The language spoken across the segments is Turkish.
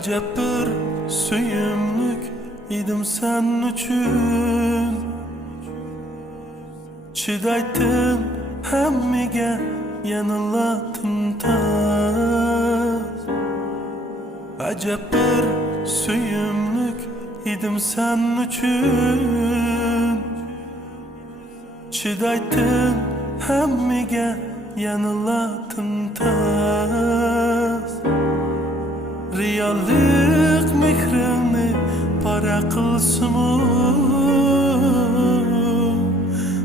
Acep bir söyümlük idim sen üçün. Çidaytım hemmige yanılattım taz. Acep bir söyümlük idim sen üçün. Çidaytım hemmige yanılattım taz. Riyallık mehrini para kılsın.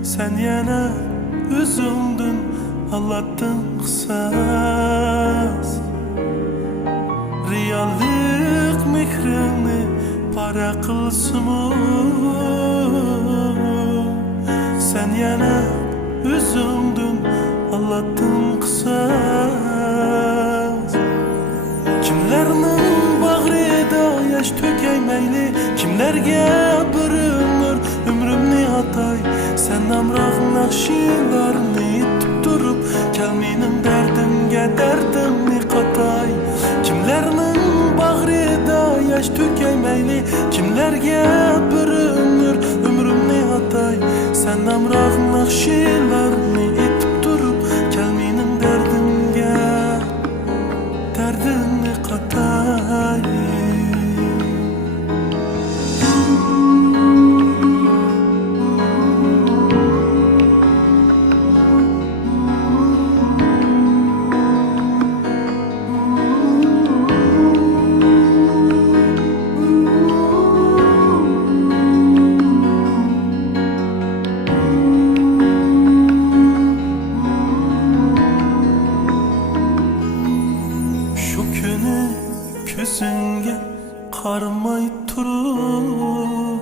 Sen yana üzüldün, Allah'tan kısas. Riyallık mehrini para kılsın. Sen yana üzüldün, Allah'tan kısas. Kimlerning bag'rida yaş tökeymeyli, kimlerge bir ömrümni atay. Sen amroq naqshilarni itib turib, kalmening dardimga dardimni qatay. Kimlerning bag'rida yaş tökeymeyli, kimlerge bir ömrümni atay. Sen amroq naqshilarni itib turib, kalmening dardimga dardimni qatay. Ko'zingga qaramay turib,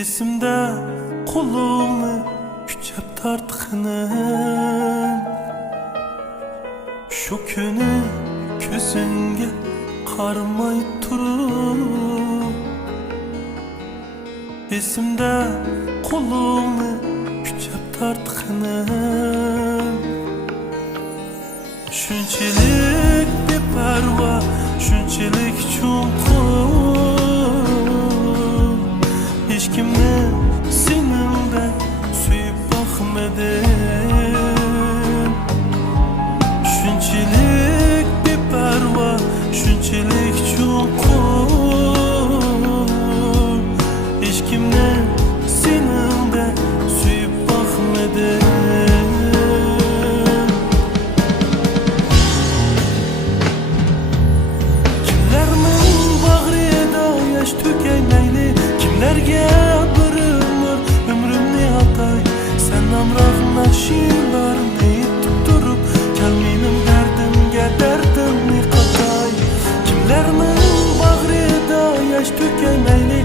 esimda qo'limni kuchab tortganim. Shu kuni ko'zingga qaramay turib, esimda qo'limni kuchab tortganim. Shunchalik beparvo, shunchalik chunqur, hech kimni seningdan suyib boqmadim. Shunchalik beparvo, shunchalik chunqur, hech kimni seningdan suyib boqmadim. Kimlerge bir ömrümni atay. Sen amroq naqshilarni itib turib, kalmening dardimga dardimni qatay. Kimlerning bag'rida yash to'kaymeyli,